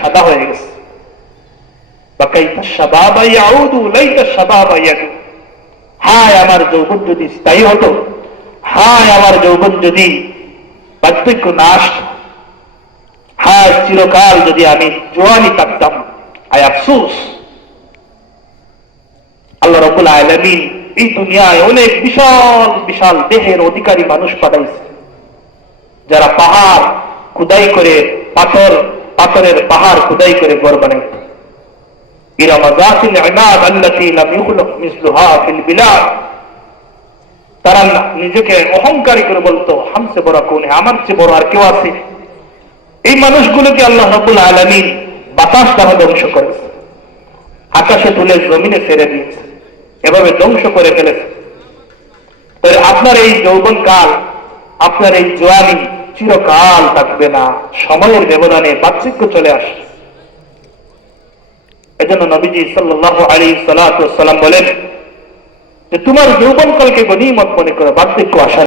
সাদা হয়ে গেছে। হায় আমার যৌবন যদি স্থায়ী হতো, হায় আমার যৌবন যদি বার্ধক্য নাশ, হায় চিরকাল যদি আমি জোয়ানি থাকতাম। আয় আফসোস, আল্লাহ রাব্বুল আলামিন এই দুনিয়ায় অনেক বিশাল বিশাল দেহের অধিকারী মানুষ পাঠাইছে, যারা পাহাড় খুদাই করে, পাথরের পাহাড় খুদাই করে ঘর বানাইত। তারা নিজেকে অহংকারী করে বলতো, হামসে বড় কোন, আমার চেয়ে বড় আর কেউ আছে? এই মানুষগুলোকে আল্লাহ রাব্বুল আলামিন বাতাস দ্বারা ধ্বংস করেছে, আকাশে তুলে জমিনে ছেড়ে দিয়েছে, এভাবে ধ্বংস করে ফেলেছে। আপনার এই যৌবন কাল, আপনার এই জোয়ানি চিরকাল থাকবে না, সময়ের ব্যবধানে পার্থক্য চলে আসে। এজন্য নবীজি সাল্লাল্লাহু আলাইহি সাল্লাম বলেন যে তোমার যৌবন কালকে গনিমত মনে করো, বার্ধক্য আসা